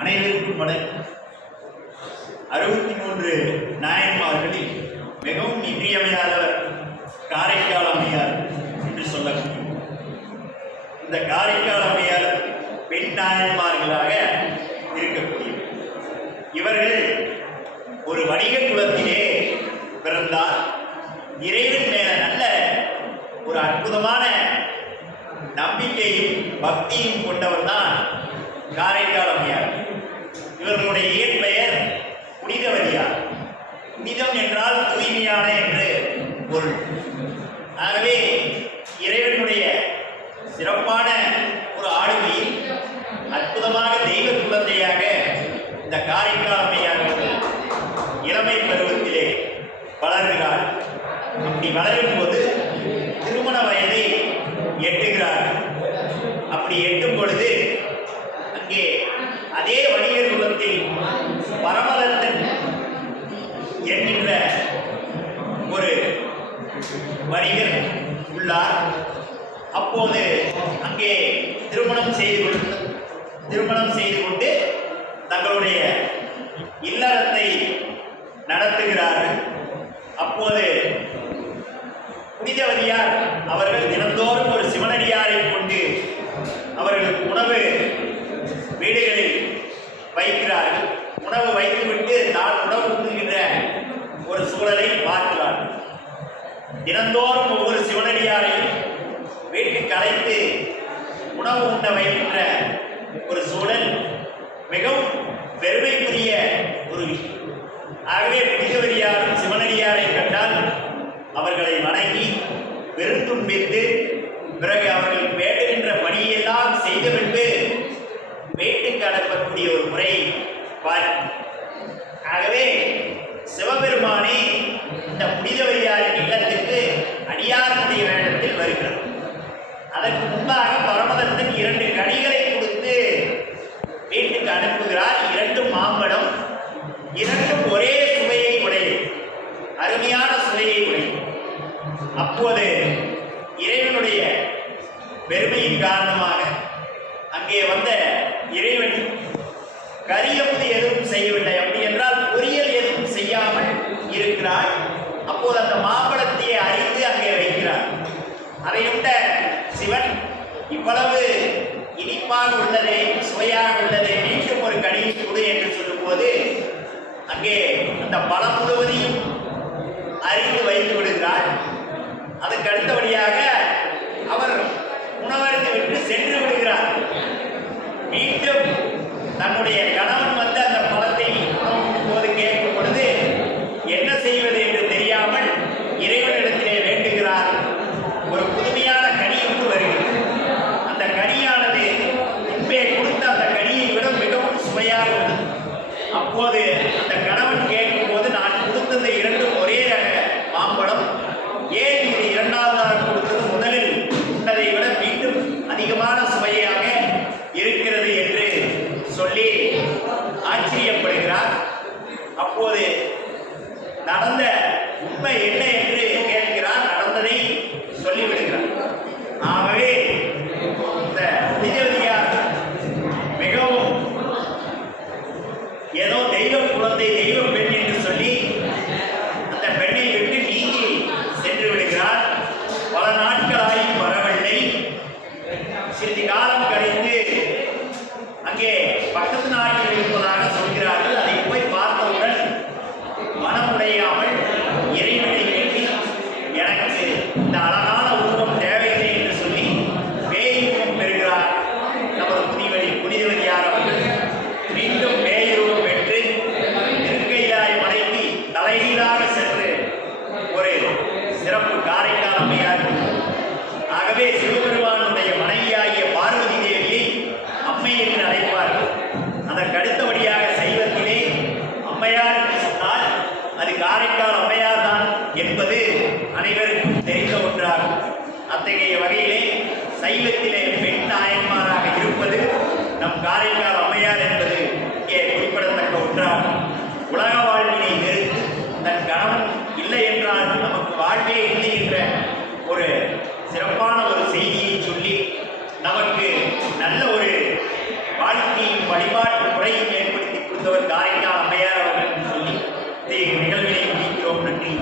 அனைவருக்கும் வணக்கம். 63 நாயன்மார்களில் மிகவும் இன்றியமையாதவர் காரைக்கால் அம்மையார் என்று சொல்லக்கூடிய இந்த காரைக்கால் அம்மையார் பெண் நாயன்மார்களாக இருக்கக்கூடிய இவர்கள் ஒரு வணிக குலத்திலே பிறந்தார். இறைவன் மேல நல்ல ஒரு அற்புதமான நம்பிக்கையும் பக்தியும் கொண்டவர் தான் காரைக்கால் அம்மையார். இவர்களுடைய இயற்பெயர் புனிதவதியார். புனிதம் என்றால் தூய்மையான என்று பொருள். ஆகவே இறைவனுடைய சிறப்பான ஒரு ஆளுமையில் அற்புதமாக தெய்வ குழந்தையாக இந்த காரைக்கால் அம்மையார் இளமை பருவத்திலே வளர்கிறார். அப்படி வளரும் போது திருமண வயதை எட்டுகிறார். அப்படி எட்டும் பொழுது அங்கே அதே வணிகர் குலத்தில் பரமதத்தன் என்கின்ற ஒரு வணிகர் உள்ளார். அப்போது அங்கே திருமணம் செய்து கொண்டு தங்களுடைய இல்லறத்தை நடத்துகிறார்கள். அப்போது புனிதவதியார் அவர்கள் தினந்தோறும் ஒரு சிவனடியாரை கொண்டு அவர்களுக்கு உணவு வீடுகளில் வைக்கிறார்கள். உணவு வைத்துவிட்டு தான் உணவு உண்ணுகின்ற ஒரு சூழலை பார்க்கிறார்கள். தினந்தோறும் ஒவ்வொரு சிவனடியாரையும் வீட்டுக்கு அழைத்து உணவு உண்ண வைக்கின்ற ஒரு சூழல் மிகவும் பெருமைக்குரிய ஒரு விஷயம். ஆகவே புனிதவதியாரும் சிவனடியாரை கண்டால் அவர்களை வணங்கி விருந்துண்பித்து பிறகு அவர்கள் வேண்டுகின்ற பணியெல்லாம் செய்துவிட்டு வீட்டுக்கு அனுப்பக்கூடிய ஒரு முறை பார்க்கும். ஆகவே சிவபெருமானே இந்த புனிதவதியாரின் இல்லத்துக்கு அடியாருடைய வேடத்தில் வருகிறார். அதற்கு முன்பாக பரமதத்தன் 2 கனிகளை கொடுத்து வீட்டுக்கு அனுப்புகிறார். 2 மாம்பழம், 2 ஒரே சுவையை உடையது, அருமையான சுவையை உடையது. அப்போது இறைவனுடைய பெருமையின் காரணமாக அங்கே வந்த இறைவன் கரியமுது எதுவும் செய்யவில்லை. அப்படி என்றால் பொரியல் எதுவும் செய்யாமல் இருக்கிறார். அப்போது அந்த மாம்பழத்தை அறிந்து அங்கே வைக்கிறார். அதை உண்ட சிவன் இவ்வளவு இனிப்பாக உள்ளதே, சுவையாக உள்ளதே, மீண்டும் ஒரு கனியை கொடு என்று சொல்லும்போது அங்கே அந்த பழம் முழுவதையும் அறிந்து வைத்து விடுகிறார். அதுக்கு அடுத்தபடியாக அவர் உணவருந்து விட்டு சென்று விடுகிறார். மீண்டும் தன்னுடைய கணவன் வந்து அந்த பழத்தை உணவும் போது கேட்கும் பொழுது என்ன செய்வது என்று தெரியாமல் இறைவனிடத்திலே வேண்டுகிறார். ஒரு புதுமையான கனி ஒன்று வருகிறது. அந்த கனியானது முன்பே கொடுத்த அந்த கனியை விட மிகவும் சுவையாக உள்ளது. அப்போது அந்த கணவன் கேட்கும் போது நான் கொடுத்தது 2 ஒரே ரக மாம்பழம், ஏன் இது 2வதாக கொடுத்தது முதலில் உன்னதை விட மீண்டும் அதிகமான சுவையாக இருக்கிறது என்று சொல்லி ஆச்சரியப்படுகிறார். அப்போது நடந்த உண்மை என்ன என்று கேட்கிறார். நடந்ததை சொல்லிவிடுகிறார். ஆகவே இந்த புனிதவதியார் மிகவும் ஏதோ தெய்வ குழந்தை, தெய்வ பெண் என்று சொல்லி அந்த பெண்ணை விட்டு நீங்கி சென்று விடுகிறார். பல நாட்களாய் வரவில்லை. சிறிது காலம் கழித்து அங்கே பக்கத்து நாட்டில் இருப்பதாக சொல்கிறார்கள். அதை போய் பார்த்தவுடன் மனமுடையாமல் இறைவனை வேண்டி எனக்கு இந்த அழகான உருவம் தேவையில்லை என்று சொல்லி பேயுருவம் பெறுகிறார். நமது புனிதவதியார் அவர்கள் மீண்டும் பேயுருவம் பெற்று திருக்கைலாய மலைக்கு தலைகீழாக சென்று ஒரு சிறப்பு காரைக்கால் அம்மையார். ஆகவே சிவபெருமானுடைய மனைவியாகிய பார்வதி தேவியை அம்மை என்று அழைப்பார்கள். அதற்கு அடுத்தபடியாக சைவத்திலே அம்மையார் என்று சொன்னால் அது காரைக்கால் அம்மையார் தான் என்பது அனைவருக்கும் தெரிந்த ஒன்றாகும். அத்தகைய வகையிலே சைவத்திலே பெண் நாயன்மாராக இருப்பது நம் காரைக்கால் அம்மையார் என்பது இங்கே குறிப்பிடத்தக்க ஒன்றாகும். உலக வாழ்வினை வெறுத்து தன் கணவன் இல்லை என்றால் நமக்கு வாழ்வே இல்லை என்ற ஒரு சிறப்பான ஒரு செய்தியை சொல்லி நமக்கு நல்ல ஒரு வாழ்க்கை நிகழ்வினை முடிக்கிறோம். நன்றி.